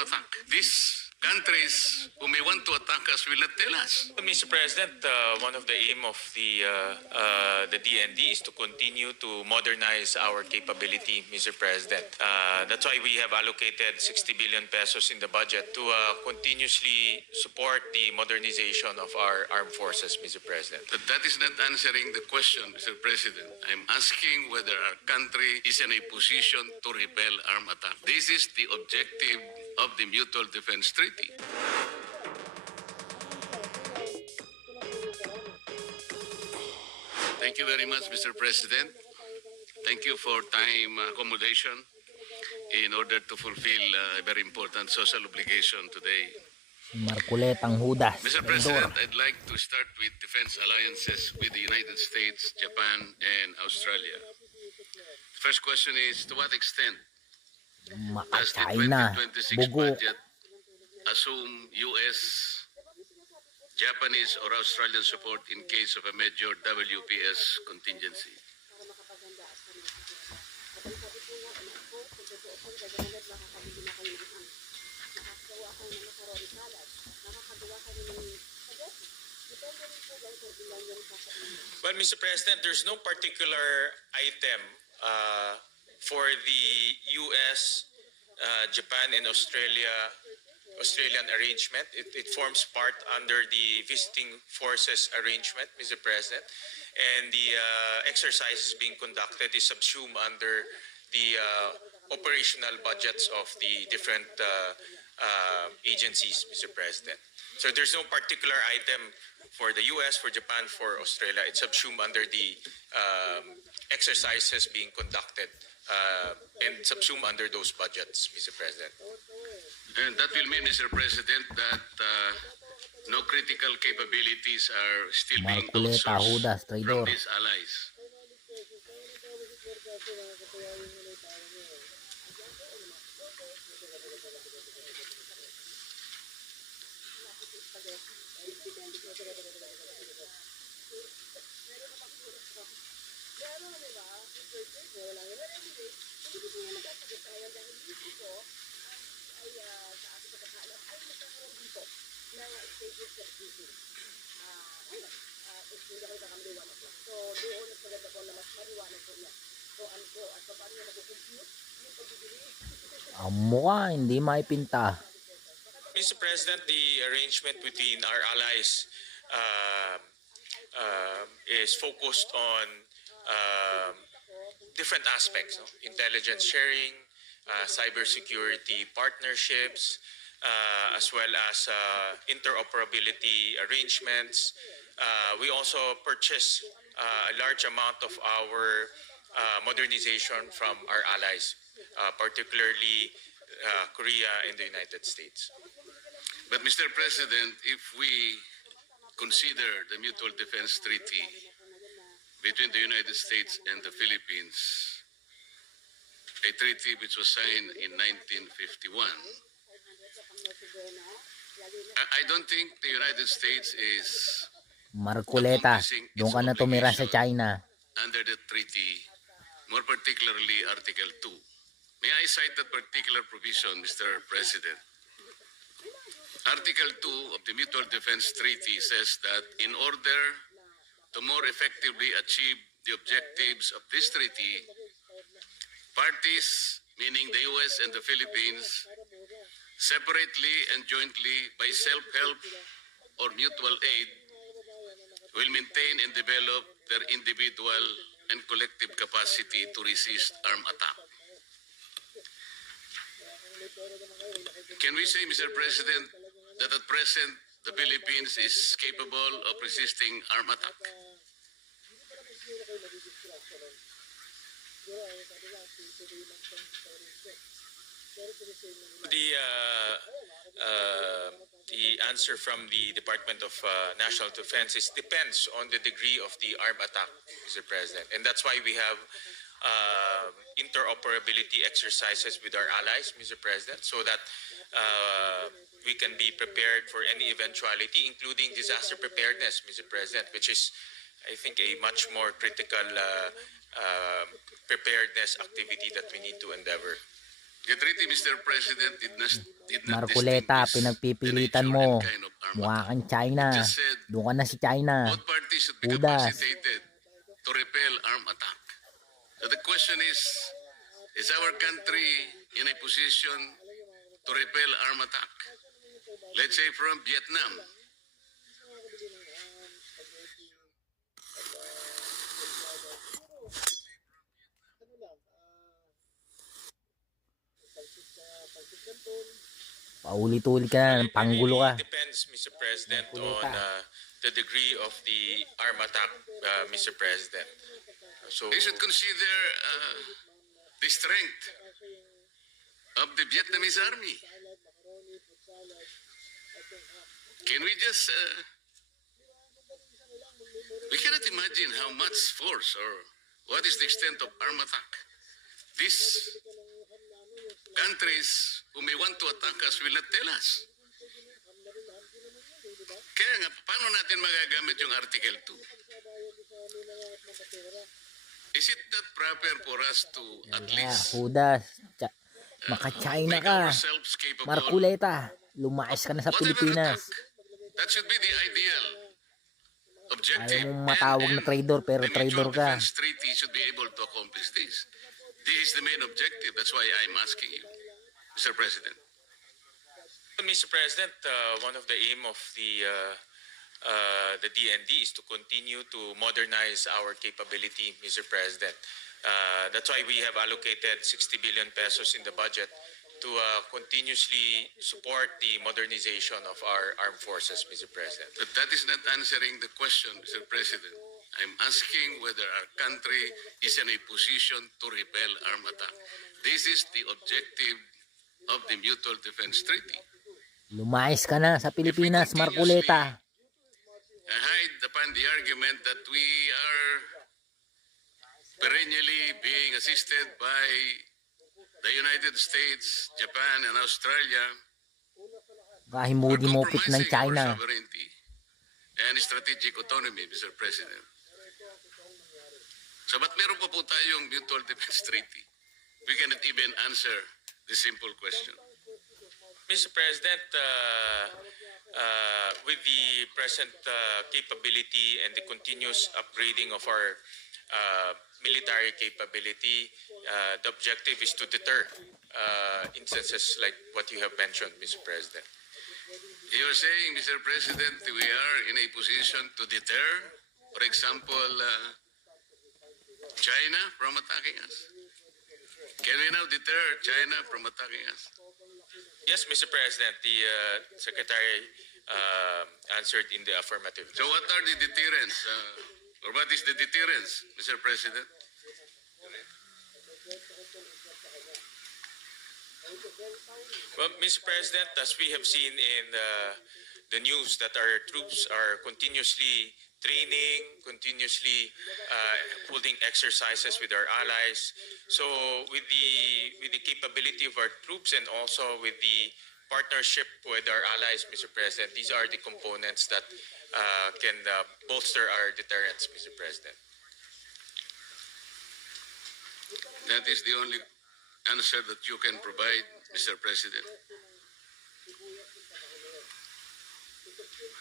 arm attack. These countries who may want to attack us will not tell us. Mr. President, one of the aim of the DND is to continue to modernize our capability, Mr. President. That's why we have allocated 60 billion pesos in the budget to continuously support the modernization of our armed forces, Mr. President. But that is not answering the question, Mr. President. I'm asking whether our country is in a position to repel armed attack. This is the objective of the Mutual Defense Treaty. Thank you very much, Mr. President. Thank you for time accommodation in order to fulfill a very important social obligation today. Marcoletang Judas. Mr. President, I'd like to start with defense alliances with the United States, Japan, and Australia. The first question is, to what extent does the China, 2026 bugo. budget assume U.S., Japanese, or Australian support in case of a major WPS contingency? Well, Mr. President, there's no particular item for the U.S., Japan, and Australian arrangement. It forms part under the visiting forces arrangement, Mr. President, and the exercises being conducted is subsumed under the operational budgets of the different agencies, Mr. President. So there's no particular item for the U.S., for Japan, for Australia. It's subsumed under the exercises being conducted and subsumed under those budgets, Mr. President. And that will mean, Mr. President, that no critical capabilities are still being Marcoleta, Judas, outsourced from traidor. these allies. Amo ka, hindi maipinta. Mr. President, the arrangement between our allies is focused on different aspects, no? Intelligence sharing, cybersecurity partnerships, as well as interoperability arrangements. We also purchase a large amount of our modernization from our allies, particularly Korea and the United States. But, Mr. President, if we consider the Mutual Defense Treaty between the United States and the Philippines, a treaty which was signed in 1951, I don't think the United States is Marcoleta, accomplishing doon its ka na tumira sa obligation China. under the treaty, more particularly Article 2. May I cite that particular provision, Mr. President? Article 2 of the Mutual Defense Treaty says that in order to more effectively achieve the objectives of this treaty, parties, meaning the U.S. and the Philippines, separately and jointly by self-help or mutual aid, will maintain and develop their individual and collective capacity to resist armed attack. Can we say, Mr. President, that at present the Philippines is capable of resisting armed attack? The answer from the Department of National Defense depends on the degree of the armed attack, Mr. President, and that's why we have interoperability exercises with our allies, Mr. President, so that we can be prepared for any eventuality, including disaster preparedness, Mr. President, which is, I think, a much more critical preparedness activity that we need to endeavor. The treaty, Mr. President, did not Marcoleta, distinguish pinagpipilitan the nature and mo. kind of arm Mukha attack. kang It China. just said Doon ka na si China. both parties should be Judas. capacitated to repel arm attack. So the question is our country in a position to repel arm attack? Let's say from Vietnam. Paulit-ulit ka na, It panggulo ka. really depends, Mr. President, Marcoleta. on the degree of the arm attack, Mr. President. So, They should consider the strength of the Vietnamese army. Can we just... we cannot imagine how much force or what is the extent of arm attack. These countries who may want to attack us will not tell us. Kaya nga, paano natin magagamit yung Article 2? Is it not proper for us to at least Judas. Maka-China make ka. ourselves capable? Marcoleta, lumayas ka na sa Whatever Pilipinas. attack, that should be the ideal objective. Ayaw mong matawag na traitor, pero the traitor Mutual ka. Defense Treaty should be able to accomplish this. This is the main objective. That's why I'm asking you, Mr. President. Mr. President, one of the aim of the DND is to continue to modernize our capability, Mr. President. That's why we have allocated 60 billion pesos in the budget to continuously support the modernization of our armed forces, Mr. President. But that is not answering the question, Mr. President. I'm asking whether our country is in a position to repel armed attack. This is the objective of the Mutual Defense Treaty. Lumayas ka na sa Pilipinas, Marcoleta. Hide upon the argument that we are perennially being assisted by the United States, Japan, and Australia. Kahimudi-mopit ng Compromising China. our sovereignty and strategic autonomy, Mr. President. So ba't meron pa po tayong Mutual Defense Treaty? We cannot even answer the simple question. Mr. President, with the present capability and the continuous upgrading of our military capability, the objective is to deter instances like what you have mentioned, Mr. President. You're saying, Mr. President, we are in a position to deter, for example, China from attacking us? Can we now deter China from attacking us? Yes, Mr. President, the Secretary answered in the affirmative. So what are the deterrents? Or what is the deterrence, Mr. President? Well, Mr. President, as we have seen in the news that our troops are continuously training, continuously holding exercises with our allies. So with the capability of our troops and also with the partnership with our allies, Mr. President, these are the components that can bolster our deterrence, Mr. President. That is the only answer that you can provide, Mr. President.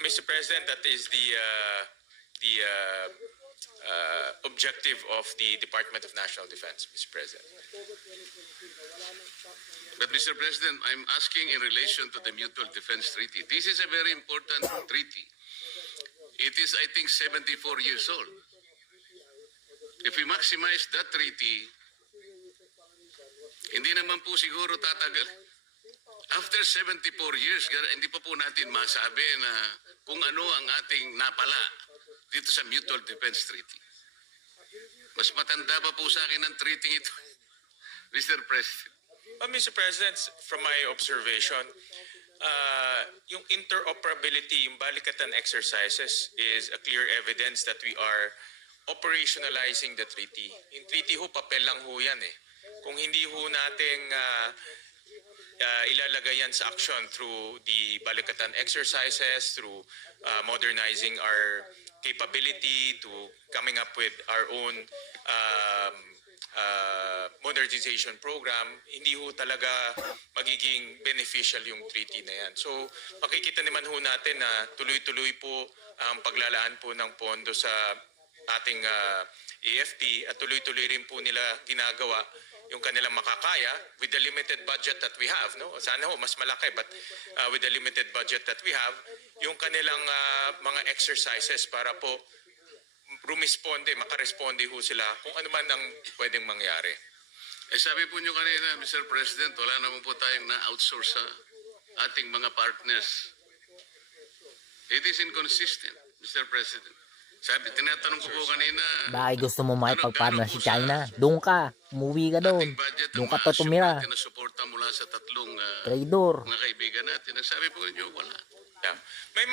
Mr. President, that is the objective of the Department of National Defense, Mr. President. But Mr. President, I'm asking in relation to the Mutual Defense Treaty. This is a very important treaty. It is, I think, 74 years old. If we maximize that treaty, hindi naman po siguro tatagal. After 74 years, hindi pa po natin masabi na kung ano ang ating napala dito sa Mutual Defense Treaty. Mas matanda pa po sa akin ang treaty ito, Mr. President. Mr. President, from my observation, yung interoperability, yung balikatan exercises is a clear evidence that we are operationalizing the treaty. Yung treaty ho, papel lang ho yan eh. Kung hindi ho nating ilalagay yan sa action through the balikatan exercises, through modernizing our capability, to coming up with our own modernization program, hindi ho talaga magiging beneficial yung treaty na yan. So makikita naman ho natin na tuloy-tuloy po ang paglalaan po ng pondo sa ating AFP at tuloy-tuloy rin po nila ginagawa yung kanilang makakaya with the limited budget that we have. No? Sana ho mas malaki, but with the limited budget that we have, yung kanilang mga exercises para po makaresponde ho sila kung ano man ang pwedeng mangyari. Sabi po nyo kanina, Mr. President, wala naman po tayong na-outsource sa ating mga partners. It is inconsistent, Mr. President. Sabi, tinatanong ko po kanina, Bakit gusto mo makipag-partner gaano si po sa China? Doon ka. Umuwi ka doon. ating budget Doon ang ka to ma-assume tumira. natin na suporta mula sa tatlong Traidor. mga kaibigan natin. Ang sabi po ninyo, wala. Yeah. May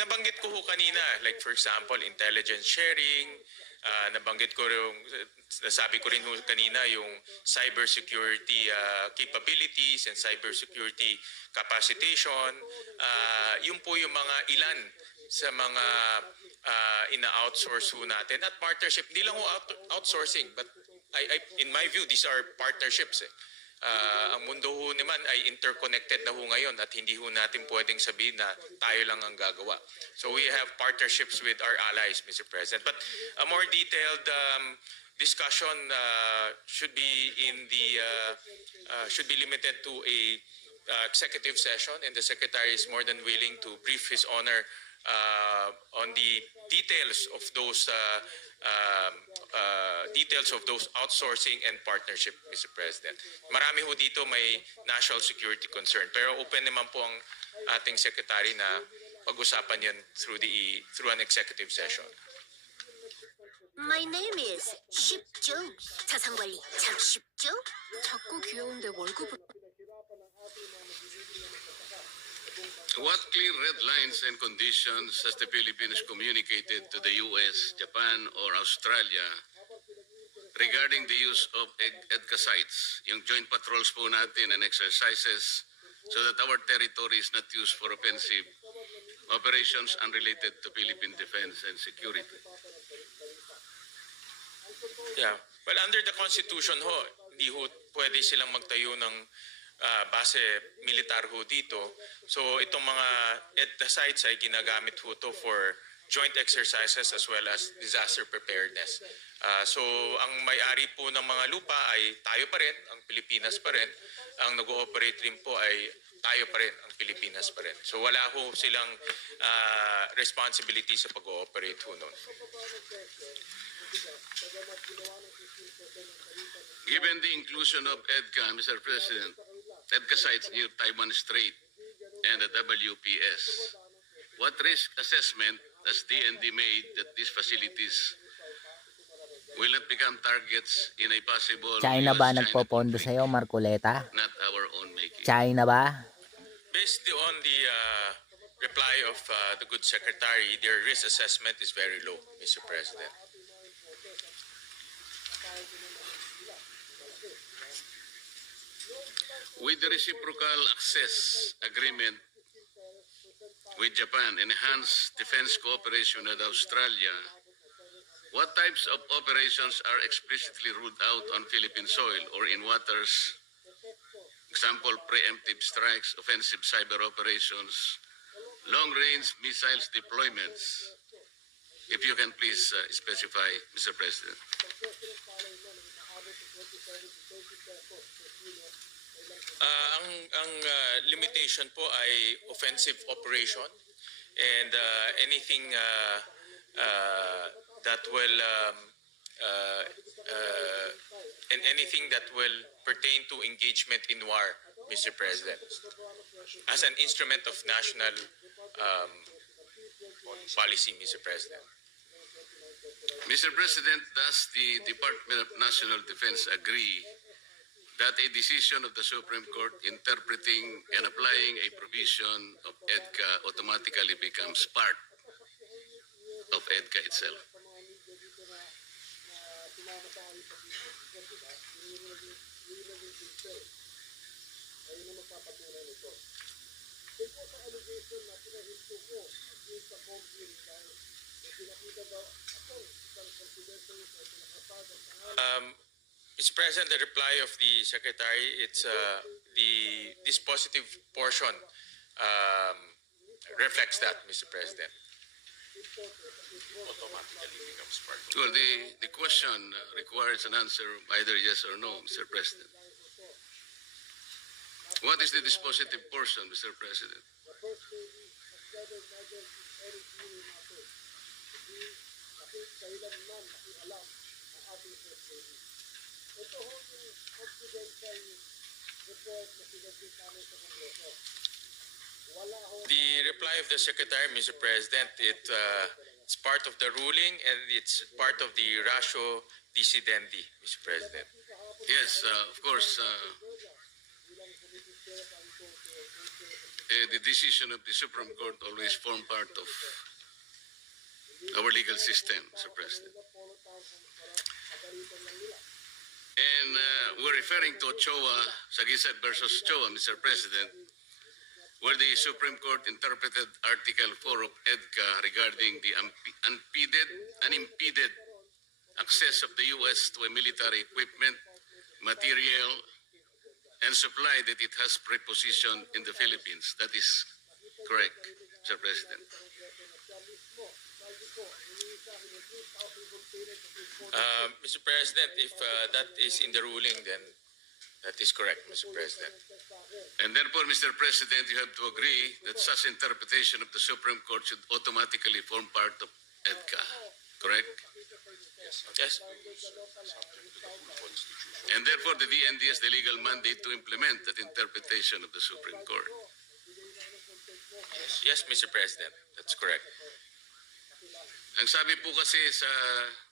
nabanggit ko ho kanina, like for example, intelligence sharing, nabanggit ko rin, nasabi ko rin ho kanina yung cybersecurity capabilities and cybersecurity capacitation. Yun po yung mga ilan sa mga ina-outsource ho natin at partnership. Hindi lang ho outsourcing, but in my view, these are partnerships. Ang mundo ho naman ay interconnected na ho ngayon at hindi ho natin pwedeng sabihin na tayo lang ang gagawa. So we have partnerships with our allies, Mr. President. But a more detailed discussion should be limited to a executive session, and the Secretary is more than willing to brief His Honor on the details of those outsourcing and partnership, Mr. President. Marami ho dito may national security concern, pero open naman po ang ating secretary na pag-usapan yan through an executive session. My name is 쉽죠? 자산관리 참 쉽죠? 작고 귀여운데 월급은 What clear red lines and conditions has the Philippines communicated to the US, Japan, or Australia regarding the use of EDCA sites, yung joint patrols po natin and exercises, so that our territory is not used for offensive operations unrelated to Philippine defense and security? Yeah. Well, under the Constitution ho, hindi ho pwede silang magtayo ng base militar ho dito. So itong mga EDCA sites ay ginagamit ho to for joint exercises as well as disaster preparedness. So ang may-ari po ng mga lupa ay tayo pa rin, ang Pilipinas pa rin. Ang nag-ooperate rin po ay tayo pa rin, ang Pilipinas pa rin. So wala ho silang responsibility sa pag-ooperate ho nun. Given the inclusion of EDCA, Mr. President, EDCA sites near Taiwan Strait and the WPS, what risk assessment has DND made that these facilities will not become targets in a possible China ba US-China nagpopondo conflict, sa'yo, Marcoleta? not our own making? China ba? Based on the reply of the good secretary, their risk assessment is very low, Mr. President. With the reciprocal access agreement with Japan, enhanced defense cooperation with Australia, what types of operations are explicitly ruled out on Philippine soil or in waters? Example, preemptive strikes, offensive cyber operations, long-range missiles deployments. If you can please specify, Mr. President. Ang limitation po ay offensive operation and anything that will and anything that will pertain to engagement in war, Mr. President, as an instrument of national policy, Mr. President. Mr. President, does the Department of National Defense agree that a decision of the Supreme Court interpreting and applying a provision of EDCA automatically becomes part of EDCA itself? President, the reply of the Secretary, it's the dispositive portion reflects that, Mr. President. Well, the question requires an answer either yes or no, Mr. President. What is the dispositive portion, Mr. President? The reply of the Secretary, Mr. President, it's part of the ruling and it's part of the ratio decidendi, Mr. President. Yes, of course, the decision of the Supreme Court always form part of our legal system, Mr. President. And we're referring to Ochoa, Sagisag versus Ochoa, Mr. President, where the Supreme Court interpreted Article 4 of EDCA regarding the unimpeded access of the U.S. to a military equipment, material, and supply that it has prepositioned in the Philippines. That is correct, Mr. President. Mr. President, if that is in the ruling, then that is correct, Mr. President. And therefore, Mr. President, you have to agree that such interpretation of the Supreme Court should automatically form part of EDCA, correct? Yes. And therefore, the DND has the legal mandate to implement that interpretation of the Supreme Court. Yes, Mr. President, that's correct. Ang sabi po kasi sa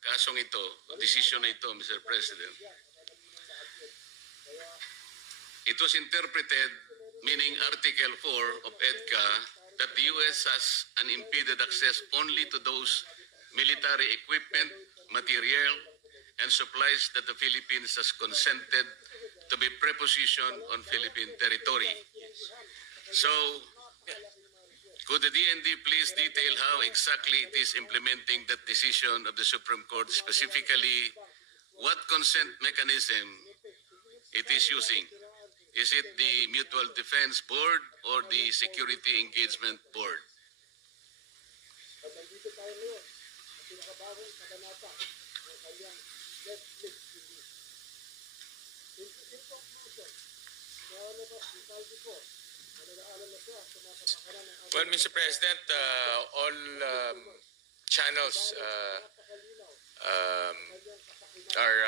kasong ito, decision na ito, Mr. President, it was interpreted, meaning Article 4 of EDCA, that the U.S. has unimpeded access only to those military equipment, material, and supplies that the Philippines has consented to be prepositioned on Philippine territory. So, could the DND please detail how exactly it is implementing that decision of the Supreme Court, specifically what consent mechanism it is using? Is it the Mutual Defense Board or the Security Engagement Board? Well, Mr. President, all channels are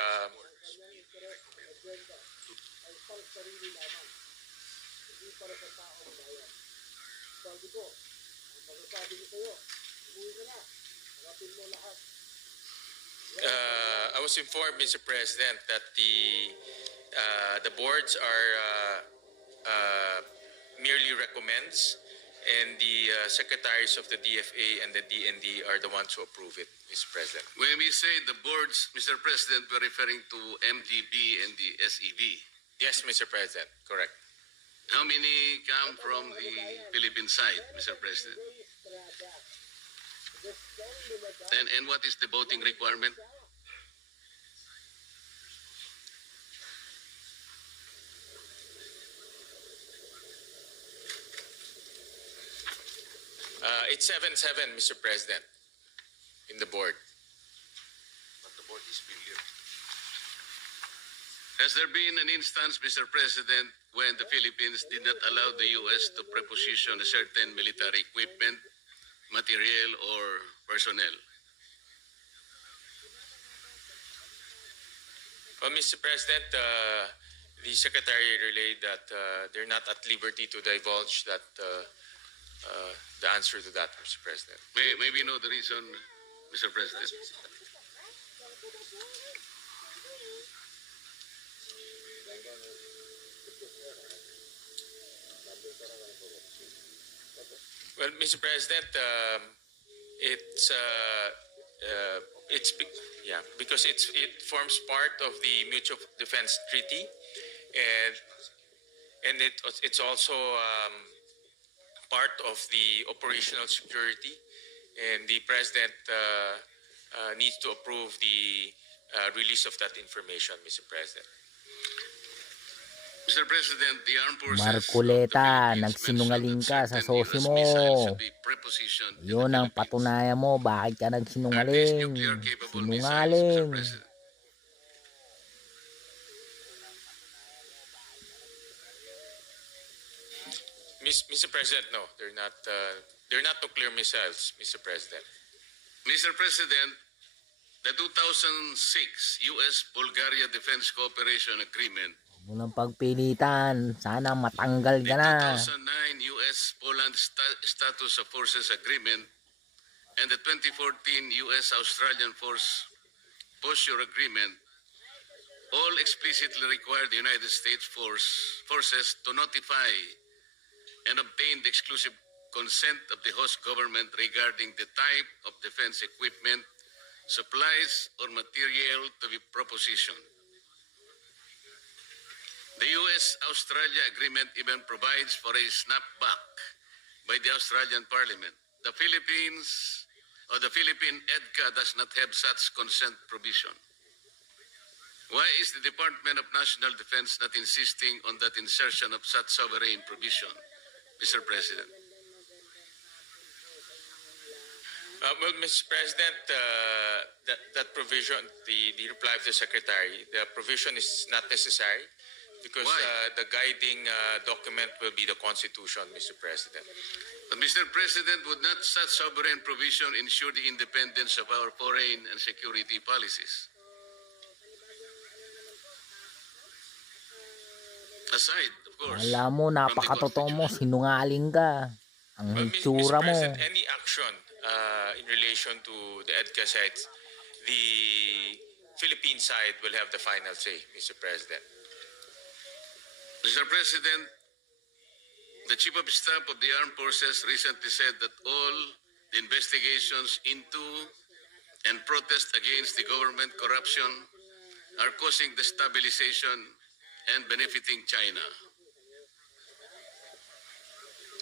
I was informed, Mr. President, that the boards are merely recommends, and the secretaries of the DFA and the DND are the ones who approve it, Mr. President. When we say the boards, Mr. President, we're referring to MDB and the SEB. Yes, Mr. President, correct. How many come from the Philippine side, Mr. President? And what is the voting requirement? It's 7-7, Mr. President, in the board. But the board is still here. Has there been an instance, Mr. President, when the Philippines did not allow the U.S. to preposition a certain military equipment, material, or personnel? Well, Mr. President, the Secretary relayed that they're not at liberty to divulge that the answer to that, Mr. President. May we know the reason, Mr. President? Well, Mr. President, because it forms part of the Mutual Defense Treaty, and it's also part of the operational security, and the President needs to approve the release of that information, Mr. President. Mr. President, the armed forces Marcoleta, of the Philippines nagsinungaling mentioned ka sa that certain sosi U.S. mo. missiles should be prepositioned in the Yun ang Philippines. patunayan mo, bakit ka Are these nagsinungaling? nuclear-capable missiles, Mr. Sinungaling. President? Mr. President, no, they're not nuclear missiles, Mr. President. Mr. President, the 2006 U.S.-Bulgaria Defense Cooperation Agreement, Unang pagpilitan, sana matanggal the ka na. 2009 U.S.-Poland Status of Forces Agreement, and the 2014 U.S.-Australian Posture Agreement all explicitly require the United States forces to notify and obtain the exclusive consent of the host government regarding the type of defense equipment, supplies, or material to be propositioned. The U.S.-Australia agreement even provides for a snapback by the Australian Parliament. The Philippine EDCA does not have such consent provision. Why is the Department of National Defense not insisting on that insertion of such sovereign provision, Mr. President? Well, Mr. President, that provision, the reply of the Secretary, the provision is not necessary because Why? the guiding document will be the Constitution, Mr. President. But Mr. President, would not such sovereign provision ensure the independence of our foreign and security policies? Aside, of course, Alam mo, from the napakatotoo mo, Constitution. sinungaling ka. Ang Well, hitsura Mr. mo. President, any action in relation to the EDCA sites, the Philippine side will have the final say, Mr. President. Mr. President, the Chief of Staff of the Armed Forces recently said that all the investigations into and protest against the government corruption are causing destabilization and benefiting China.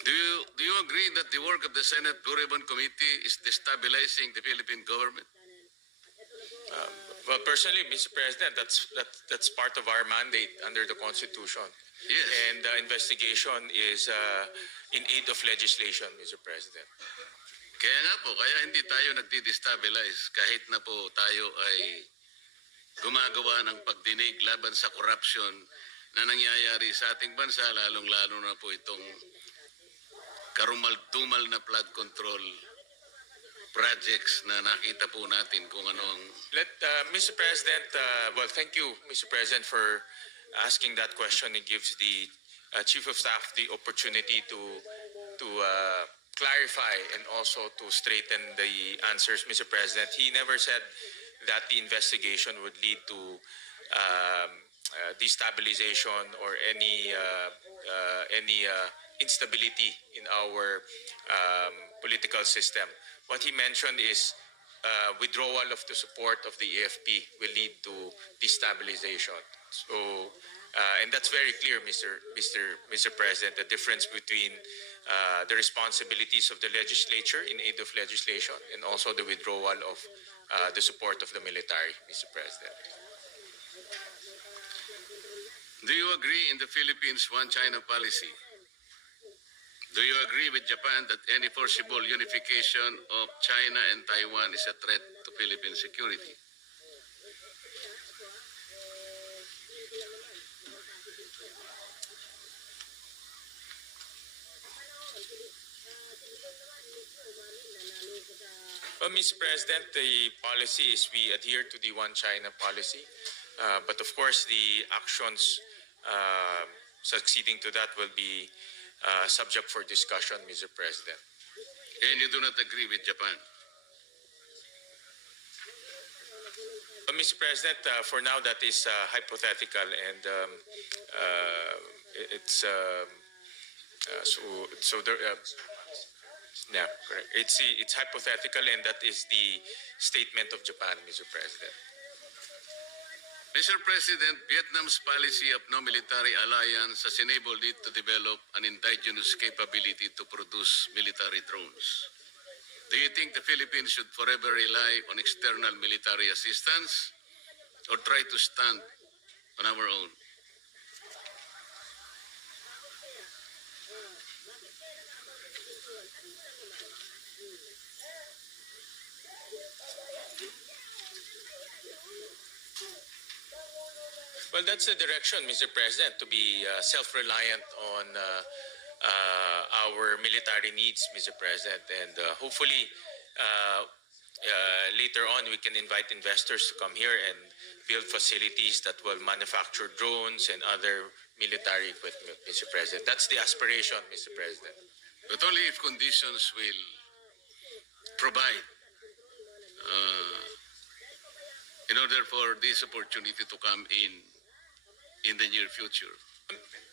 Do you agree that the work of the Senate Blue Ribbon Committee is destabilizing the Philippine government? Well, personally, Mr. President, that's part of our mandate under the Constitution. Yes. And the investigation is in aid of legislation, Mr. President. Kaya nga po, kaya hindi tayo nagdi-destabilize kahit na po tayo ay gumagawa ng pagdinig laban sa corruption na nangyayari sa ating bansa, lalong-lalo na po itong karumal-dumal na flood control projects na nakita po natin kung ano ang... Mr. President, well, thank you, Mr. President, for asking that question. It gives the Chief of Staff the opportunity to clarify and also to straighten the answers, Mr. President. He never said that the investigation would lead to destabilization or any instability in our political system. What he mentioned is withdrawal of the support of the AFP will lead to destabilization. So, and that's very clear, Mr. President, the difference between the responsibilities of the legislature in aid of legislation and also the withdrawal of the support of the military, Mr. President. Do you agree in the Philippines' one China policy? Do you agree with Japan that any forcible unification of China and Taiwan is a threat to Philippine security? Well, Mr. President, the policy is we adhere to the one China policy. But of course, the actions succeeding to that will be subject for discussion, Mr. President. And you do not agree with Japan? Mr. President, for now that is hypothetical and it's yeah, correct. It's hypothetical and that is the statement of Japan, Mr. President. Mr. President, Vietnam's policy of no military alliance has enabled it to develop an indigenous capability to produce military drones. Do you think the Philippines should forever rely on external military assistance or try to stand on our own? Well, that's the direction, Mr. President, to be self-reliant on our military needs, Mr. President, and hopefully later on we can invite investors to come here and build facilities that will manufacture drones and other military equipment, Mr. President. That's the aspiration, Mr. President. But only if conditions will provide in order for this opportunity to come in the near future.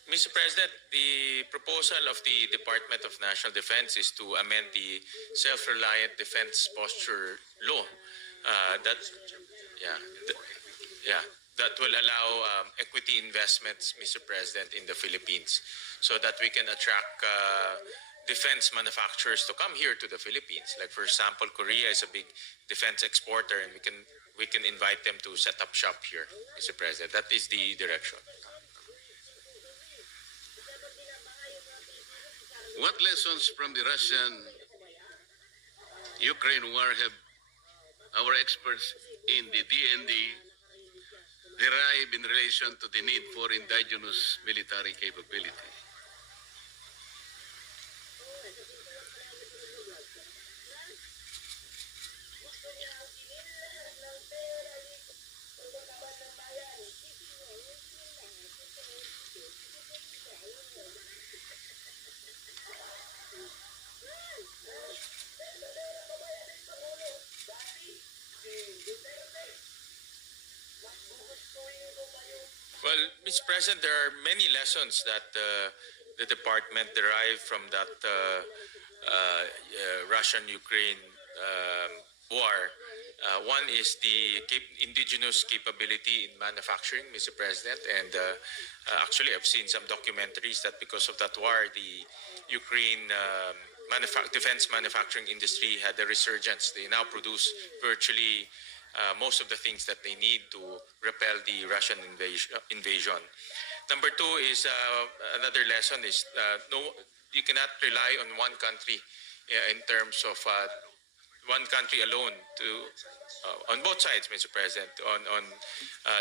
Mr. President, the proposal of the Department of National Defense is to amend the Self-Reliant Defense Posture Law. That will allow equity investments, Mr. President, in the Philippines, so that we can attract defense manufacturers to come here to the Philippines. Like for example, Korea is a big defense exporter, and we can invite them to set up shop here, Mr. President. That is the direction. What lessons from the Russian-Ukraine war have our experts in the DND derived in relation to the need for indigenous military capability? Well, Mr. President, there are many lessons that the department derived from that Russian-Ukraine war. One is the indigenous capability in manufacturing, Mr. President, and actually I've seen some documentaries that because of that war, the Ukraine defense manufacturing industry had a resurgence. They now produce virtually most of the things that they need to repel the Russian invasion. Number two is another lesson is you cannot rely on one country in terms of one country alone to on both sides, Mr. President, on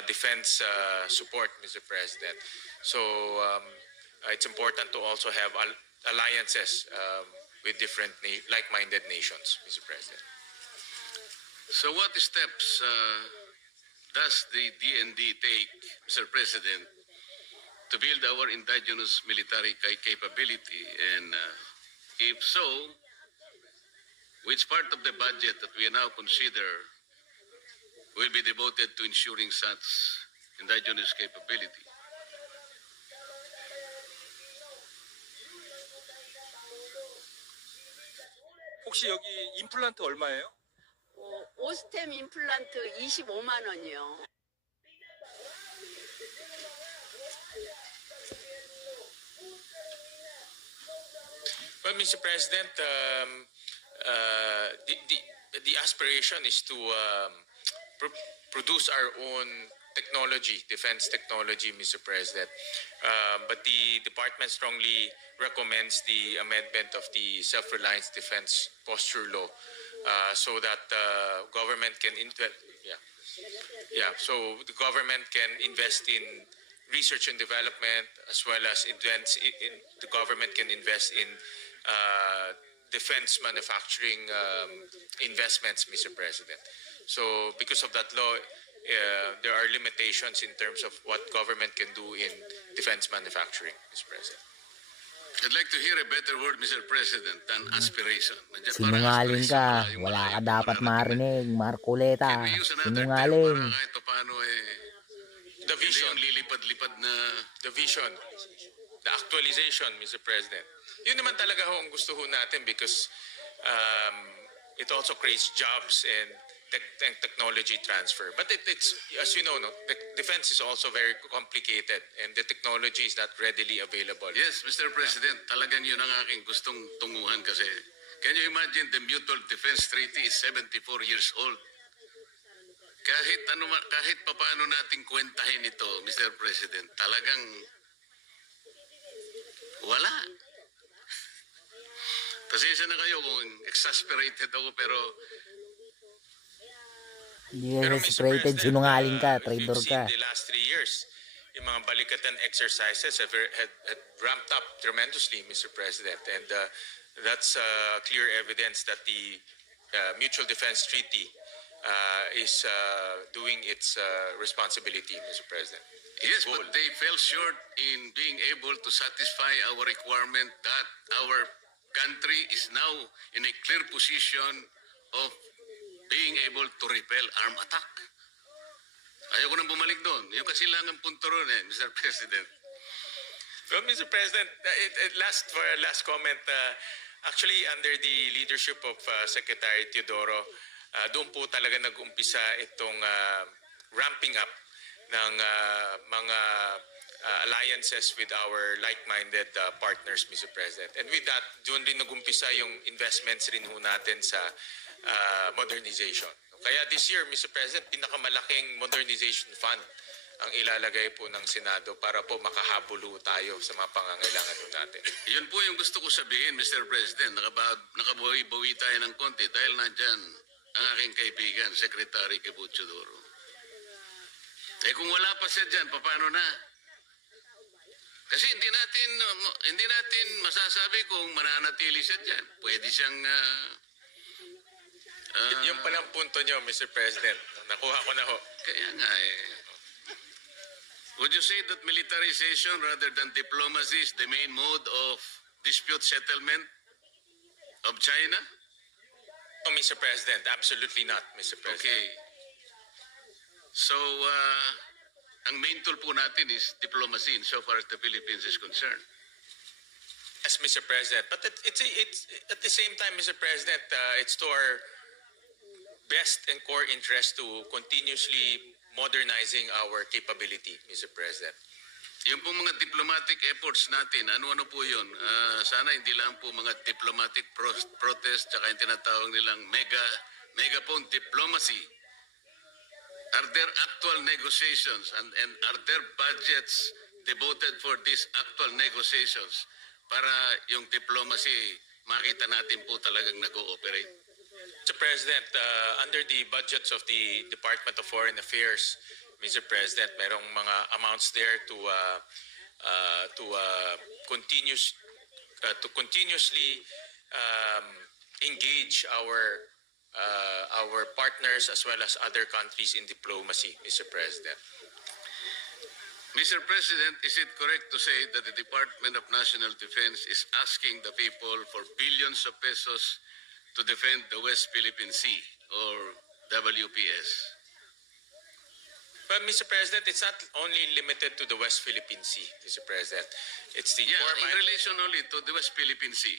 defense support, Mr. President. So it's important to also have alliances with different like-minded nations, Mr. President. So what steps does the DND take, Mr. President, to build our indigenous military capability? And if so, which part of the budget that we now consider will be devoted to ensuring such indigenous capability? 혹시 여기 임플란트 얼마예요? 오스템 임플란트 25만 원이요. Well, Mr. President, the aspiration is to produce our own technology, defense technology, Mr. President. But the department strongly recommends the amendment of the Self-Reliance Defense Posture Law so that government can so the government can invest in research and development as well as the government can invest in defense manufacturing investments, Mr. President. So because of that law, there are limitations in terms of what government can do in defense manufacturing, Mr. President. I'd like to hear a better word, Mr. President, than aspiration. Sinungaling ka. Wala ka dapat marinig, Marcoleta. Sinungaling. The vision, lilipad-lipad na the vision, the actualization, Mr. President. Yun naman talaga ho ang gusto ho natin because it also creates jobs and technology transfer. But it's, as you know, the defense is also very complicated and the technology is not readily available. Yes, Mr. President, talagang yun ang aking gustong tunguhan kasi can you imagine the Mutual Defense Treaty is 74 years old? Kahit paano nating kwentahin ito, Mr. President, talagang wala. Pasensya na kayo kung exasperated ako, pero Hindi Pero ka Mr. separated, President, sinungaling ka, if traitor you've ka. seen the last 3 years, yung mga balikatan exercises had ramped up tremendously, Mr. President. And that's clear evidence that the Mutual Defense Treaty is doing its responsibility, Mr. President. yes, but they fell short in being able to satisfy our requirement that our country is now in a clear position of being able to repel armed attack. Ayoko nang bumalik doon. Yung kasilangan punto ron Mr. President. Well, Mr. President, last comment, actually under the leadership of Secretary Teodoro, doon po talaga nag-umpisa itong ramping up ng mga alliances with our like-minded partners, Mr. President. And with that, doon rin nag-umpisa yung investments rin ho natin sa modernization. Kaya this year, Mr. President, pinakamalaking modernization fund ang ilalagay po ng Senado para po makahabol tayo sa mga pangangailangan natin. Yun po yung gusto ko sabihin, Mr. President. Nakabawi-bawi tayo ng konti dahil nandyan ang aking kaibigan, Secretary Kebutchodoro. Eh kung wala pa siya dyan, paano na? Kasi hindi natin masasabi kung mananatili siya dyan. Pwede siyang Yung palang punto nyo, Mr. President. Nakuha ko na ho. kaya nga Would you say that militarization rather than diplomacy is the main mode of dispute settlement of China? No, Mr. President, absolutely not, Mr. President. Okay. So, ang main tool po natin is diplomacy insofar as the Philippines is concerned. Yes, Mr. President. But it's at the same time, Mr. President, it's to our best and core interest to continuously modernizing our capability, Mr. President. Yung po mga diplomatic efforts natin, ano-ano po yun? Sana hindi lang po mga diplomatic protest tsaka yung tinatawag nilang megaphone diplomacy. Are there actual negotiations and are there budgets devoted for these actual negotiations para yung diplomacy makita natin po talagang nag-ooperate? Mr. President, under the budgets of the Department of Foreign Affairs, Mr. President, merong mga amounts there to continuously engage our partners as well as other countries in diplomacy, Mr. President. Mr. President, is it correct to say that the Department of National Defense is asking the people for billions of pesos to defend the West Philippine Sea, or WPS? But Mr. President, it's not only limited to the West Philippine Sea, Mr. President. It's the Yeah, in relation only to the West Philippine Sea.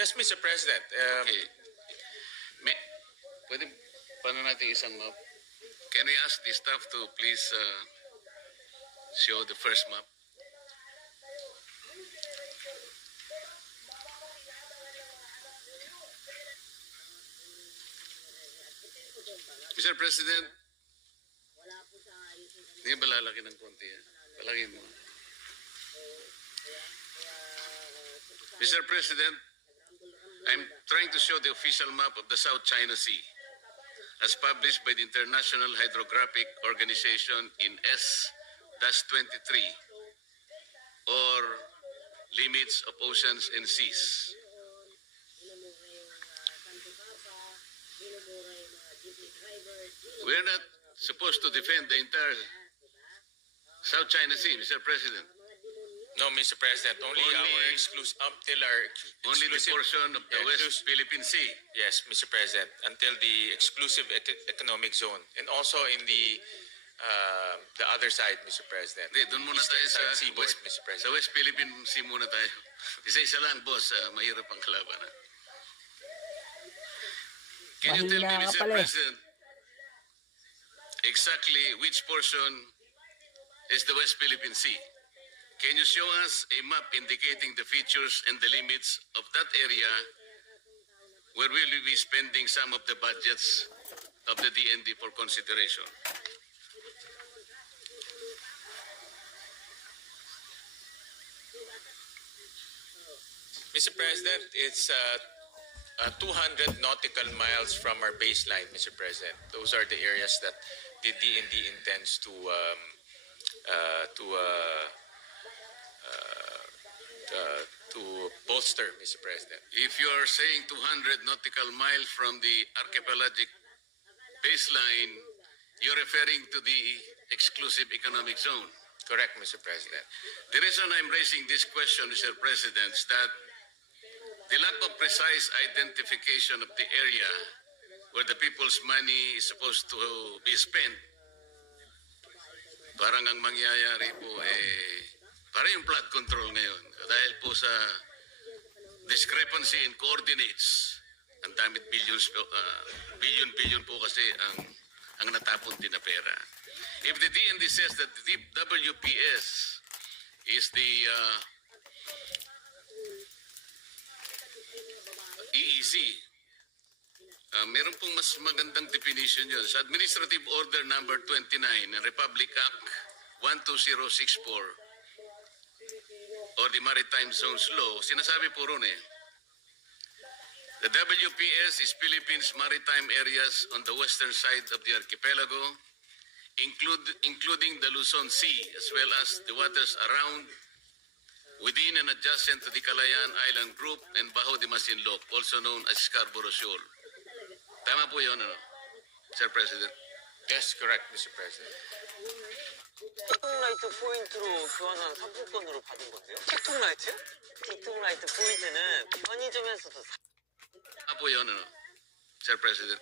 Yes, Mr. President. Okay. Pwede, paano natin isang map? Can we ask the staff to please show the first map? Mr. President, hindi ba lalaki ng konti? Palagin mo. Mr. President, I'm trying to show the official map of the South China Sea as published by the International Hydrographic Organization in S-23 or Limits of Oceans and Seas. We're not supposed to defend the entire South China Sea, Mr. President. No, Mr. President. Only our exclusive until our Only the exclusive- portion of the Yeah, West Philippine Sea. Yes, Mr. President, until the exclusive economic zone, and also in the other side, Mr. President. Hindi, doon muna Eastern tayo sa side seaboard, West, Mr. sa President. West Philippine Sea muna tayo. Isa-isa lang, boss. Mahirap ang kalaban. Can you tell me, Mahina ka Mr. pala eh. President, exactly which portion is the West Philippine Sea? Can you show us a map indicating the features and the limits of that area where we will be spending some of the budgets of the DND for consideration? Mr. President, it's 200 nautical miles from our baseline, Mr. President. Those are the areas that the DND intends to bolster, Mr. President. If you are saying 200 nautical miles from the archipelagic baseline, you're referring to the exclusive economic zone. Correct, Mr. President. The reason I'm raising this question, Mr. President, is that the lack of precise identification of the area where the people's money is supposed to be spent, parang ang mangyayari po parang yung flood control ngayon. Dahil po sa discrepancy in coordinates, ang damit billion po kasi ang natapon din na pera. If the DND says that the WPS is the EEZ, meron pong mas magandang definition yun. Sa Administrative Order Number 29 ng Republic Act 12064 or the Maritime Zones Law, sinasabi po ron the WPS is Philippines maritime areas on the western side of the archipelago, including the Luzon Sea, as well as the waters around, within and adjacent to the Calayan Island Group and Bajo de Masinloc, also known as Scarborough Shoal. Tama po yun, Sir President? Yes, correct, Mr. President. 티통라이트 포인트로 교환한 상품권으로 받은 건데요. 티통라이트? 티통라이트 포인트는 편의점에서도 Tama po yun, Sir President?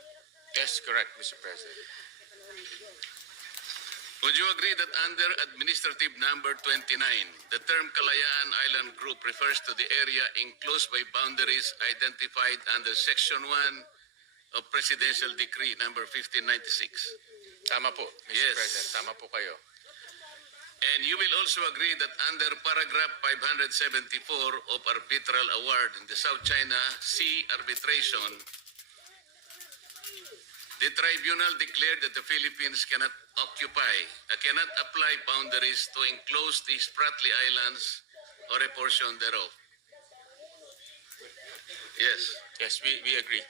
Yes, correct, Mr. President. Would you agree that under Administrative Number 29, the term Kalayaan Island Group refers to the area enclosed by boundaries identified under Section 1 of Presidential Decree Number 1596? Tama po, Mr. Yes. President. Tama po kayo. And you will also agree that under paragraph 574 of Arbitral Award in the South China Sea Arbitration, the tribunal declared that the Philippines cannot apply boundaries to enclose the Spratly Islands or a portion thereof. Yes. Yes, we agree.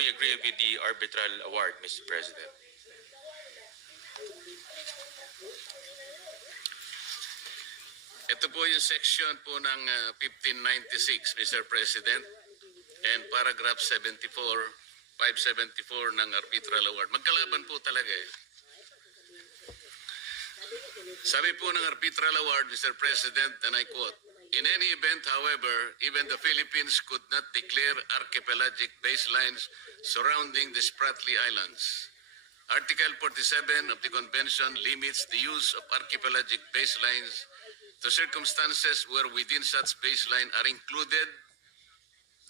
We agree with the arbitral award, Mr. President. Ito po yung section po ng 1596, Mr. President, and paragraph 574 ng Arbitral Award. Magkalaban po talaga Sabi po ng Arbitral Award, Mr. President, and I quote, "In any event, however, even the Philippines could not declare archipelagic baselines surrounding the Spratly Islands. Article 47 of the Convention limits the use of archipelagic baselines to circumstances where within such baseline are included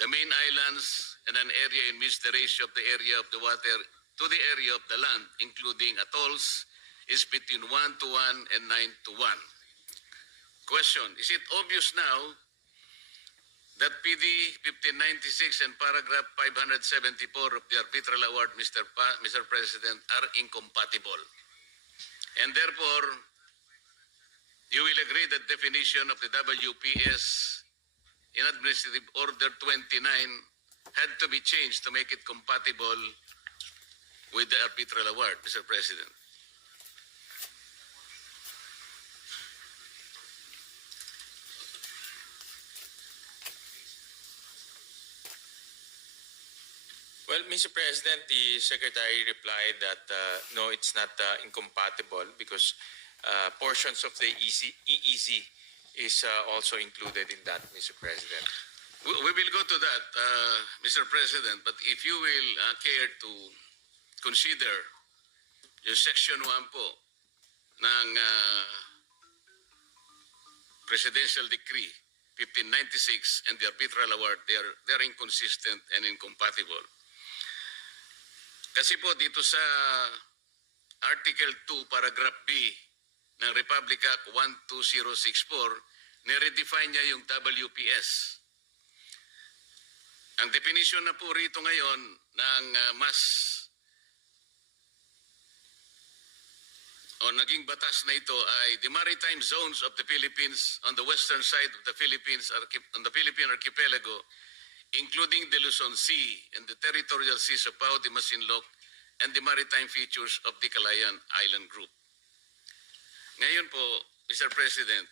the main islands and an area in which the ratio of the area of the water to the area of the land, including atolls, is between 1:1 and 9:1. Question, is it obvious now that PD 1596 and paragraph 574 of the Arbitral Award, Mr. President, are incompatible? And therefore, you will agree that definition of the WPS in Administrative Order 29 had to be changed to make it compatible with the Arbitral Award, Mr. President. Well, Mr. President, the Secretary replied that no, it's not incompatible because portions of the EEZ is also included in that, Mr. President. We will go to that, Mr. President, but if you will care to consider yung Section 1 po ng Presidential Decree 1596 and the Arbitral Award, they're inconsistent and incompatible. Kasi po dito sa Article 2, Paragraph B ng Republic Act 12064, niredefine niya yung WPS. Ang definition na po rito ngayon ng mas o naging batas na ito ay the maritime zones of the Philippines on the western side of the Philippines, on the Philippine archipelago, including the Luzon Sea and the territorial seas of Pao de Masinloc and the maritime features of the Calayan Island Group. Ngayon po, Mr. President,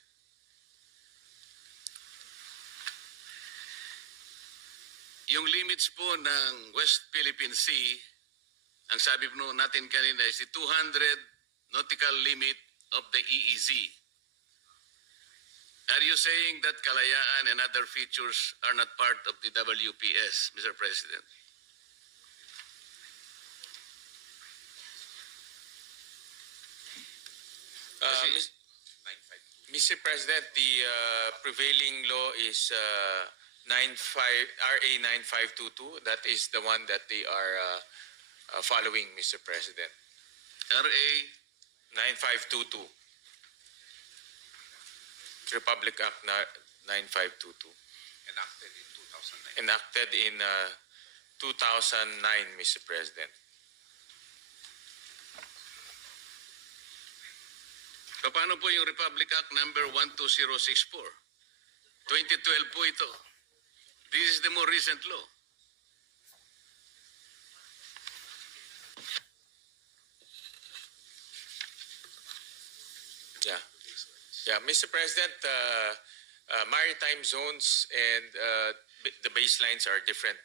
yung limits po ng West Philippine Sea, ang sabi po natin kanina is the 200 nautical limit of the EEZ. Are you saying that Kalayaan and other features are not part of the WPS, Mr. President? Mr. President, the prevailing law is 95 RA 9522. That is the one that they are following, Mr. President. RA 9522. Republic Act 9522. Enacted in 2009, Mr. President. Paano po yung Republic Act number 12064? 2012 po ito. This is the more recent law. Yeah, Mr. President, maritime zones and the baselines are different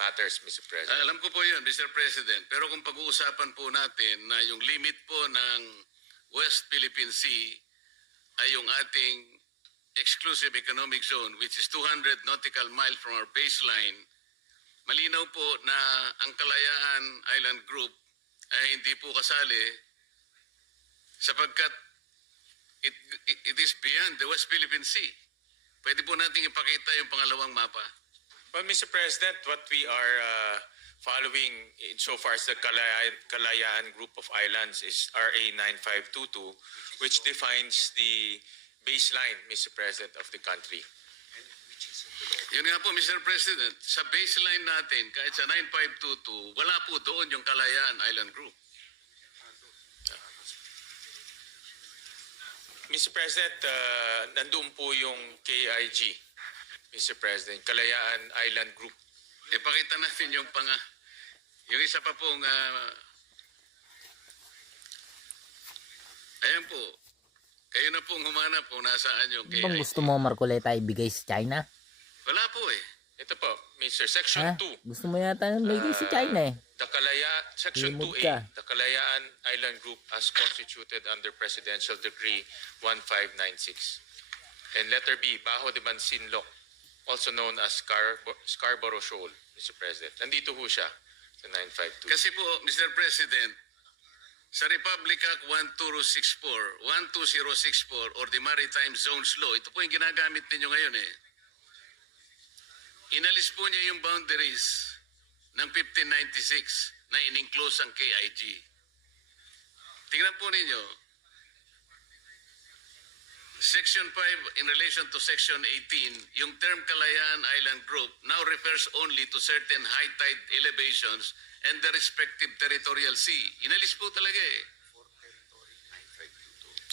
matters, Mr. President. Alam ko po yun, Mr. President. Pero kung pag-uusapan po natin na yung limit po ng West Philippine Sea ay yung ating exclusive economic zone, which is 200 nautical miles from our baseline, malinaw po na ang Kalayaan Island Group ay hindi po kasali sapagkat it is beyond the West Philippine Sea. Pwede po nating ipakita yung pangalawang mapa. Well, Mr. President, what we are following insofar as the Kalayaan Group of Islands is RA 9522, which defines the baseline, Mr. President, of the country. Yun nga po, Mr. President, sa baseline natin, kahit sa 9522, wala po doon yung Kalayaan Island Group. Mr. President, nandun po yung KIG, Mr. President, Kalayaan Island Group. Ipakita natin yung yung isa pa pong, ayan po, kayo na pong humanap kung nasaan yung Bang KIG. gusto mo, Marcoleta, ibigay sa China? Wala po eh. Ito po, Mr. Section Ha? 2. Gusto mo yata ibigay sa China eh. Section Limod 2A, ka. the Kalayaan Island Group as constituted under Presidential Decree 1596. And letter B, Bajo de Mansinloc, also known as Scarborough Shoal, Mr. President. Nandito ho siya sa 952. Kasi po, Mr. President, sa Republic Act 12064 or the Maritime Zones Law, ito po yung ginagamit ninyo ngayon eh. Inalis po niya yung boundaries ng 1596 na in-enclose ang KIG. Tingnan po ninyo, Section 5 in relation to Section 18, yung term Kalayaan Island Group now refers only to certain high tide elevations and the respective territorial sea. Inalis po talaga eh.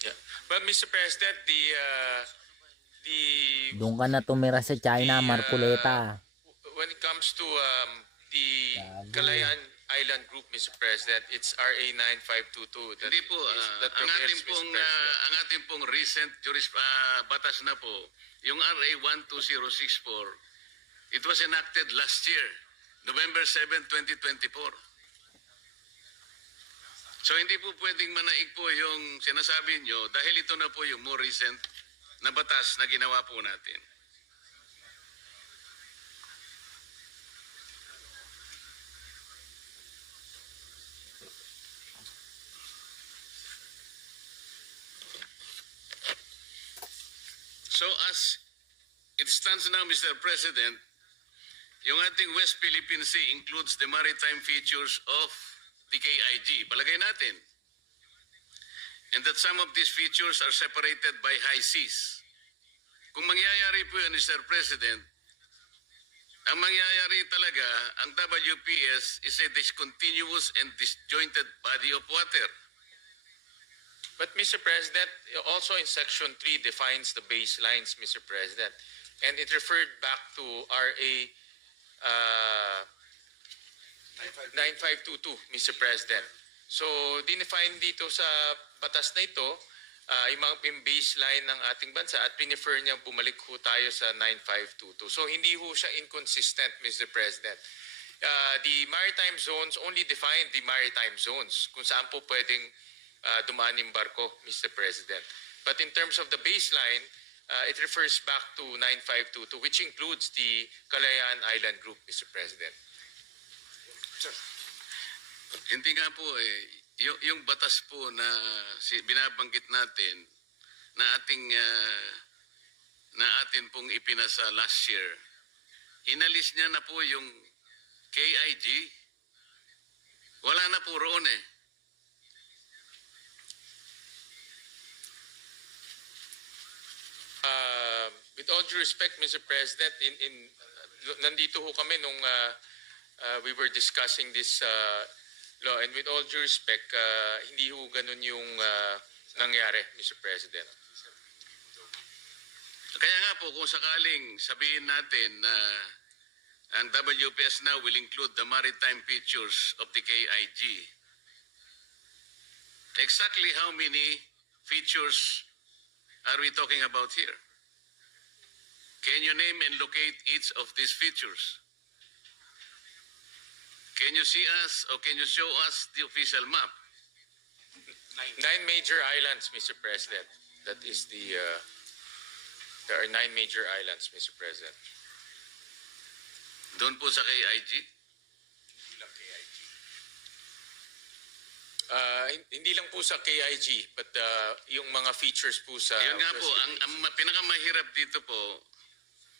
Yeah. But Mr. President, the Doon ka na tumira sa China, Marcoleta. when it comes to the Kalayaan Island Group, Mr. President, it's RA 9522. Hindi po, that ang prevails, ating Mr. pong President. recent batas na po, yung RA 12064, it was enacted last year, November 7, 2024. So hindi po pwedeng manaig po yung sinasabi nyo dahil ito na po yung more recent na batas na ginawa po natin. So as it stands now, Mr. President, yung ating West Philippine Sea includes the maritime features of the KIG. Palagay natin. And that some of these features are separated by high seas. Kung mangyayari po yun, Mr. President, ang mangyayari talaga, ang WPS is a discontinuous and disjointed body of water. But Mr. President, also in Section 3 defines the baselines, Mr. President. And it referred back to RA 9522, Mr. President. So, dinefine dito sa batas na ito, yung baseline ng ating bansa at pinifer niya bumalik ho tayo sa 9522. So, hindi ho siya inconsistent, Mr. President. The maritime zones only define the maritime zones kung saan po pwedeng dumaan yung barko, Mr. President. But in terms of the baseline, it refers back to 9522, which includes the Kalayaan Island Group, Mr. President. Hindi nga po yung batas po na binabanggit natin na atin pong ipinasa last year, inalis niya na po yung KIG. Wala na po roon eh. With all due respect, Mr. President, nandito ho kami nung we were discussing this law, and with all due respect, hindi ho ganun yung nangyari, Mr. President. Kaya nga po, kung sakaling sabihin natin na ang WPS now will include the maritime features of the KIG, exactly how many features are we talking about here? Can you name and locate each of these features? Can you see us or can you show us the official map? 9 major islands, Mr. President. That is there are 9 major islands, Mr. President. Doon po sa KIG? Hindi lang po sa KIG, but yung mga features po sa... Yun nga po, ang pinakamahirap dito po,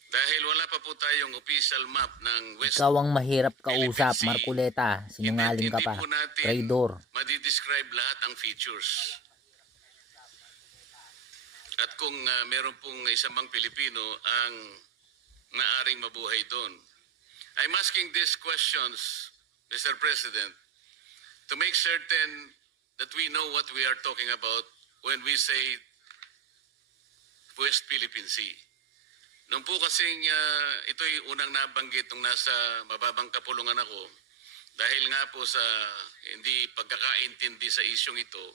dahil wala pa po tayong official map ng West Ikaw ang mahirap kausap, Philippine Sea. Marcoleta. Sinungaling ka pa. Hindi po natin Traidor. madidescribe lahat ang features. At kung meron pong isang mang Pilipino ang naaring mabuhay doon. I'm asking these questions, Mr. President, to make certain that we know what we are talking about when we say West Philippine Sea. Noong po kasing ito'y unang nabanggit nung nasa mababang kapulungan ako, dahil nga po sa hindi pagkakaintindi sa isyong ito,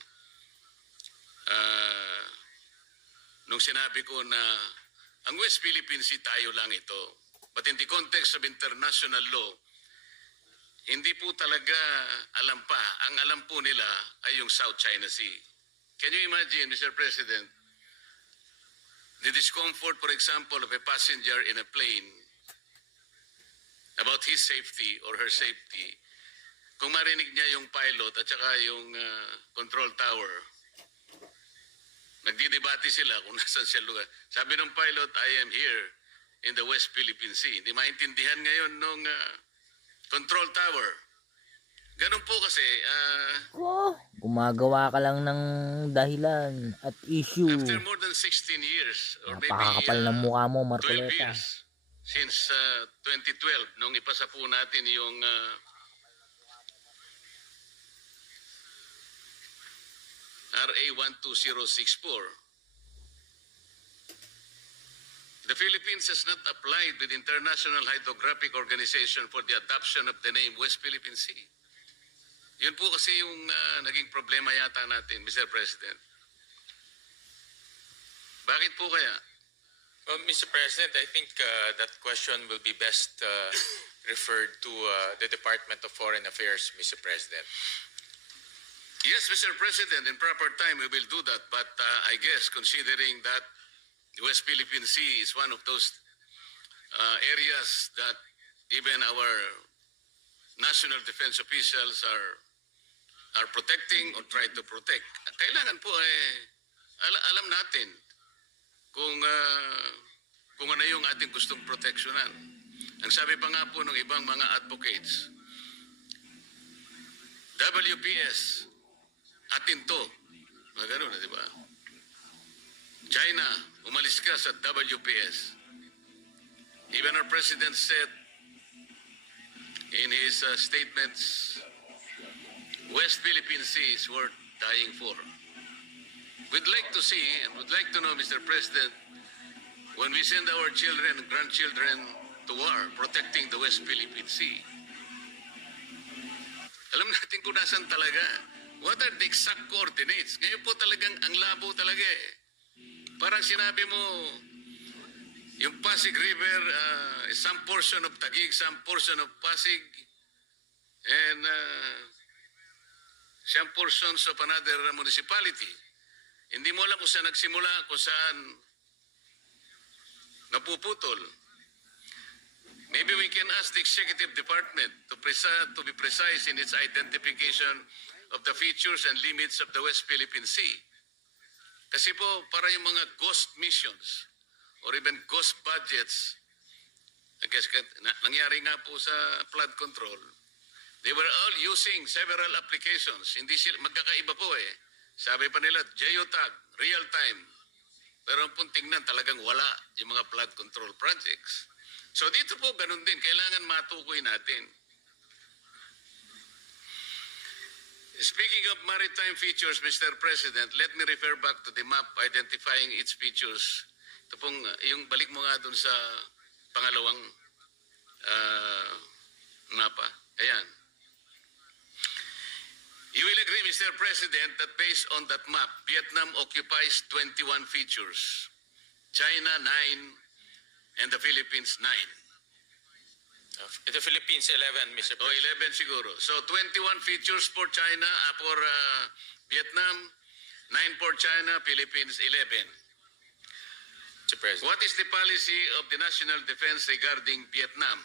nung sinabi ko na ang West Philippine Sea tayo lang ito. But in the context of international law, hindi po talaga alam pa. Ang alam po nila ay yung South China Sea. Can you imagine, Mr. President, the discomfort, for example, of a passenger in a plane about his safety or her safety, kung marinig niya yung pilot at saka yung control tower, nagdidebate sila kung nasan siya lugar. Sabi ng pilot, I am here in the West Philippine Sea. Hindi maintindihan ngayon nung control tower. Ganun po kasi, Gumagawa ka lang ng dahilan at issue. after more than 16 years, or maybe Napakakapal ng mukha mo, 12 Marcoleta. years, since 2012, nung ipasa po natin yung RA 12064, the Philippines has not applied with International Hydrographic Organization for the adoption of the name West Philippine Sea. Yun po kasi yung naging problema yata natin, Mr. President. Bakit po kaya? Well, Mr. President, I think that question will be best referred to the Department of Foreign Affairs, Mr. President. Yes, Mr. President, in proper time we will do that. But I guess considering that the West Philippine Sea is one of those areas that even our national defense officials are protecting or try to protect. Kailangan po alam natin kung ano yung ating gustong proteksyonan. Ang sabi pa nga po ng ibang mga advocates, WPS, atin to. Mga ganun na, di ba? China, umalis ka sa WPS. Even our president said in his statements, West Philippine Sea is worth dying for. we'd like to see and would like to know, Mr. President, when we send our children and grandchildren to war protecting the West Philippine Sea, alam natin kung nasan talaga. What are the exact coordinates? Ngayon po talagang ang labo talaga eh. Parang sinabi mo, yung Pasig River, some portion of Taguig, some portion of Pasig, and some portions of another municipality. Hindi mo alam kung saan nagsimula, kung saan napuputol. Maybe we can ask the executive department to be precise in its identification of the features and limits of the West Philippine Sea. Kasi po, para yung mga ghost missions or even ghost budgets, I guess nangyari nga po sa flood control, they were all using several applications. Hindi sila, magkakaiba po eh. Sabi pa nila, geotag, real time. Pero ang pong tingnan, talagang wala yung mga flood control projects. So dito po, ganun din. Kailangan matukoy natin. Speaking of maritime features, Mr. President, let me refer back to the map identifying its features. Ito pong, yung balik mo nga dun sa pangalawang mapa. Ayan. You will agree, Mr. President, that based on that map, Vietnam occupies 21 features, China 9, and the Philippines 9. The Philippines 11, Mr. O President. 11 siguro. So 21 features for China, for Vietnam, 9 for China, Philippines 11. Mr. President. What is the policy of the national defense regarding Vietnam?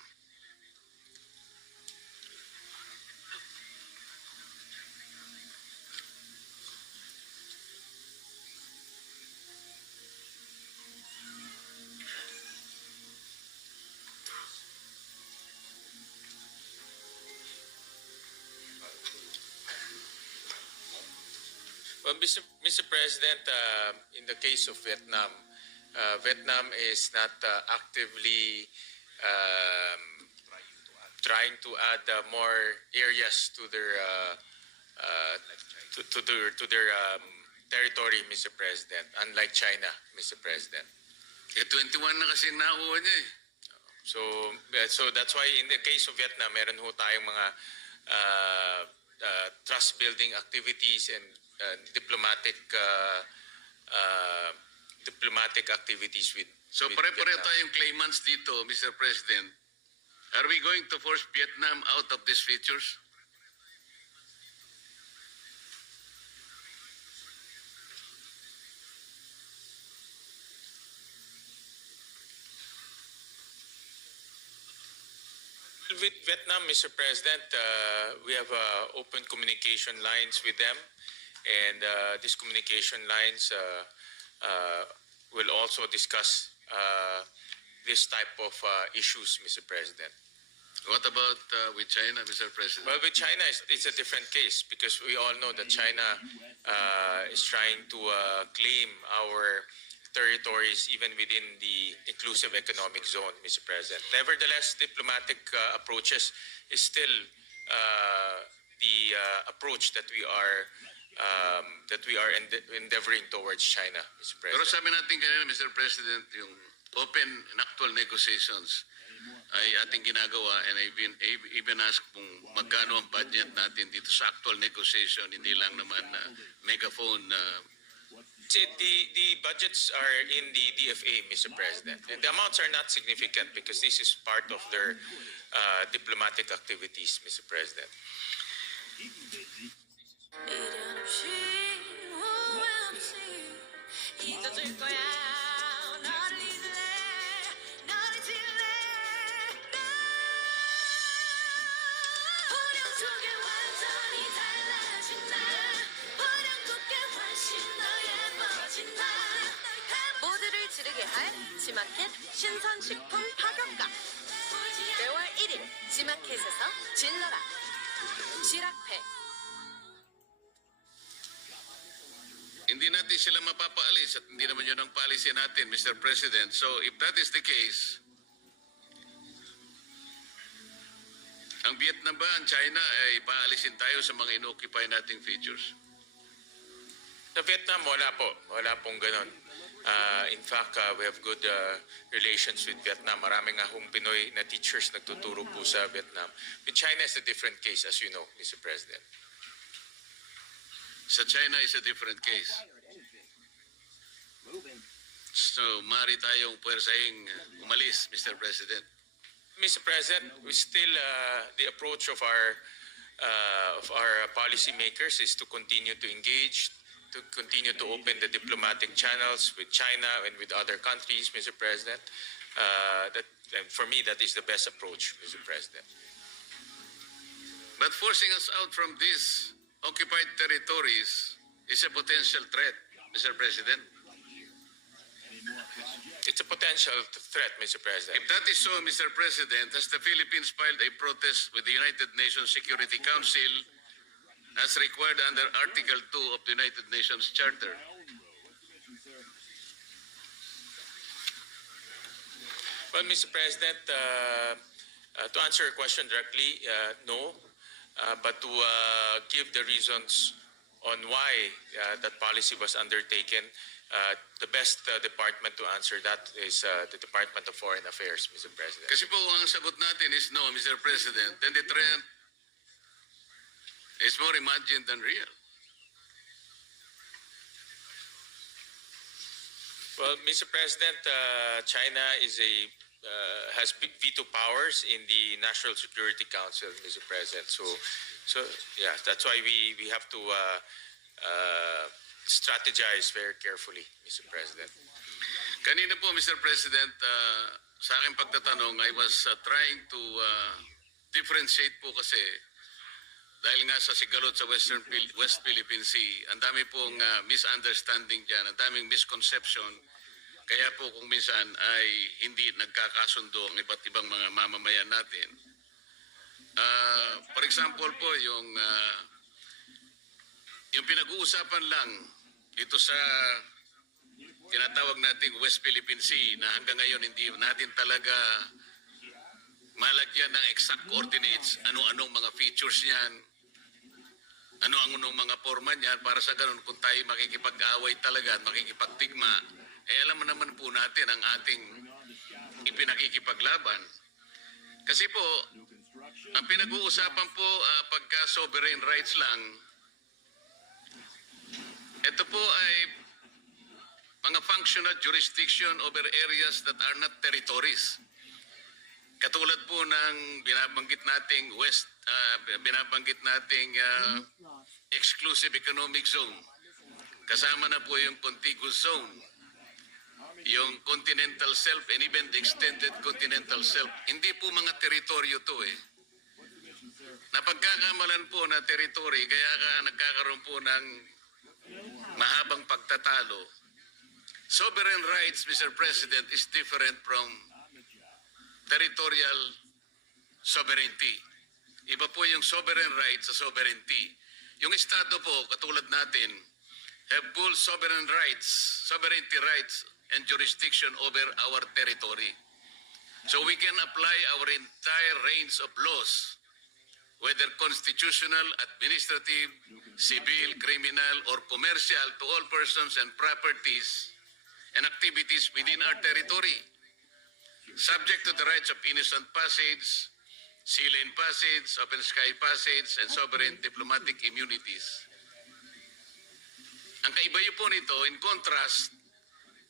Well, Mr. President, in the case of Vietnam, Vietnam is not actively trying to add more areas to their territory, Mr. President. Unlike China, Mr. President. Eh 21 na kasing nakuha niya eh. So that's why in the case of Vietnam, meron ho tayong mga trust building activities and diplomatic activities with. So with pare-pareho Vietnam. tayong claimants dito, Mr. President. Are we going to force Vietnam out of these features? With Vietnam, Mr. President, we have open communication lines with them, and these communication lines will also discuss this type of issues, Mr. President. What about with China, Mr. President? Well, with China, it's a different case because we all know that China is trying to claim our territories even within the inclusive economic zone, Mr. President. Nevertheless, diplomatic approaches is still the approach that we are endeavoring towards China, Mr. Pero President. sabi natin kanina, Mr. President, yung open and actual negotiations ay ating ginagawa, and I've even asked kung magkano ang budget natin dito sa actual negotiation, hindi lang naman megaphone. See, the budgets are in the DFA, Mr. President, and the amounts are not significant because this is part of their diplomatic activities, Mr. President. 모두를 지르게 할 지마켓 신선식품 파격가. 매월 1일 지마켓에서 질러라. 지라팩. Hindi natin sila mapapaalis at hindi naman yun ang policy natin, Mr. President. So if that is the case, ang Vietnam ba, ang China ay paalisin tayo sa mga inoccupy nating features? Sa Vietnam, wala po. Wala pong ganun. In fact, we have good relations with Vietnam. Marami nga hong Pinoy na teachers nagtuturo po sa Vietnam. With China is a different case, as you know, Mr. President. Sa China is a different case. So, maaari tayong puwersahing umalis, Mr. President. Mr. President, we still the approach of our policymakers is to continue to engage, to continue to open the diplomatic channels with China and with other countries, Mr. President. And for me, that is the best approach, Mr. President. But forcing us out from these occupied territories is a potential threat, Mr. President. It's a potential threat, Mr. President. If that is so, Mr. President, has the Philippines filed a protest with the United Nations Security Council as required under Article 2 of the United Nations Charter? Well, Mr. President, to answer your question directly, no. But to give the reasons on why that policy was undertaken, the best department to answer that is the Department of Foreign Affairs, Mr. President. Kasi po kung ang sagot natin is no, Mr. President, then the trend is more imagined than real. Well, Mr. President, China has veto powers in the National Security Council, Mr. President. So yeah, that's why we have to strategize very carefully, Mr. President. Kanina po, Mr. President, sa aking pagtatanong, I was trying to differentiate po kasi dahil nga sa sigalot sa West Philippine Sea, ang dami pong misunderstanding dyan, ang daming misconception. Kaya po kung minsan ay hindi nagkakasundo ang iba't ibang mga mamamayan natin. For example po, yung pinag-uusapan lang dito sa tinatawag nating West Philippine Sea na hanggang ngayon hindi natin talaga malagyan ng exact coordinates, ano-anong mga features niyan, ano-anong mga forma niyan para sa ganun kung tayo makikipag-away talaga at makikipagtigma, alam mo naman po natin ang ating ipinakikipaglaban. Kasi po, ang pinag-uusapan po pagka sovereign rights lang, ito po ay mga functional jurisdiction over areas that are not territories. Katulad po ng binabanggit nating exclusive economic zone. Kasama na po yung contiguous zone, yung continental shelf and even the extended continental shelf. Hindi po mga teritoryo to Napagkakamalan po na teritoryo, kaya nagkakaroon po ng mahabang pagtatalo. Sovereign rights, Mr. President, is different from territorial sovereignty. Iba po yung sovereign rights sa sovereignty. Yung Estado po, katulad natin, have full sovereignty rights and jurisdiction over our territory. So we can apply our entire range of laws, whether constitutional, administrative, civil, criminal, or commercial, to all persons and properties and activities within our territory, subject to the rights of innocent passage, sea lane passage, open sky passage, and sovereign diplomatic immunities. Ang kaibayo po nito, in contrast,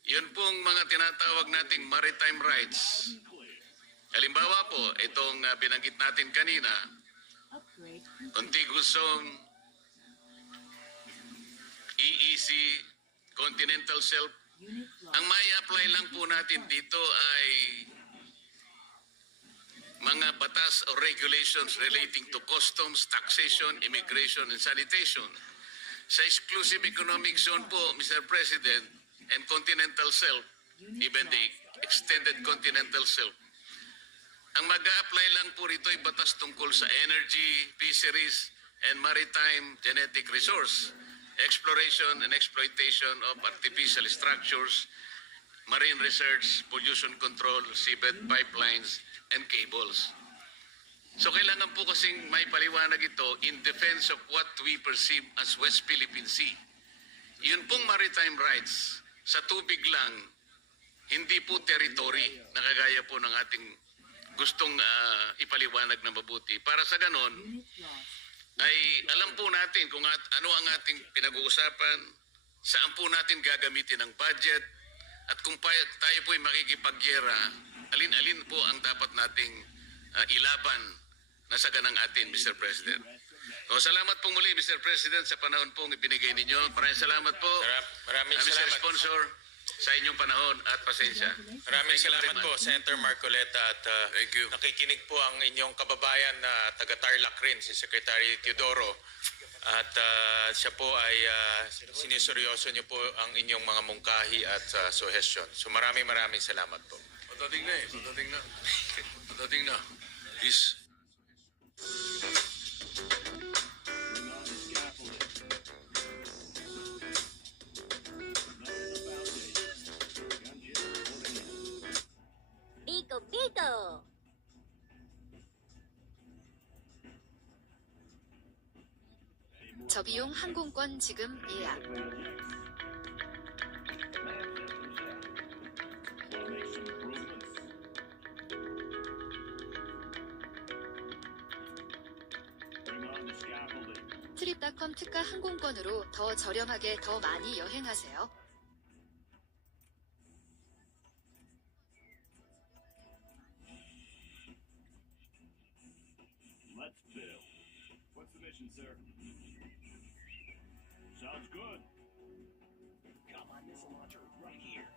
yun pong mga tinatawag nating maritime rights. Halimbawa po, itong binanggit natin kanina, contiguous zone, EEZ, continental shelf. Ang may apply lang po natin dito ay mga batas o regulations relating to customs, taxation, immigration, and sanitation. Sa exclusive economic zone po, Mr. President, and continental shelf, even the extended continental shelf, ang mag-a-apply lang po rito ay batas tungkol sa energy, fisheries, and maritime genetic resource, exploration and exploitation of artificial structures, marine research, pollution control, seabed pipelines, and cables. So kailangan po kasing may paliwanag ito in defense of what we perceive as West Philippine Sea. Yun pong maritime rights sa tubig lang, hindi po territory na kagaya po ng ating gustong ipaliwanag na mabuti. Para sa ganon, ay alam po natin kung ano ang ating pinag-uusapan, saan po natin gagamitin ang budget, at kung tayo po ay makikipagyera, alin-alin po ang dapat nating ilaban na sa ganang atin, Mr. President. O, salamat po muli, Mr. President, sa panahon pong ibinigay ninyo. Maraming salamat po, Maraming Mr. salamat. Sponsor, sa inyong panahon at pasensya. Maraming Thank you very salamat po, much. Senator Marcoleta. At Thank you. nakikinig po ang inyong kababayan na taga-Tarlac rin, si Secretary Teodoro. At siya po ay siniseryoso niyo po ang inyong mga mungkahi at suhestyon. So maraming salamat po. Patating na eh. Patating na. Patating na. Peace. Pico. 저비용 항공권 지금 예약. 트립닷컴 특가 항공권으로 더 저렴하게 더 많이 여행하세요. Let's build. What's the mission, sir? Sounds good. Got my missile launcher right here.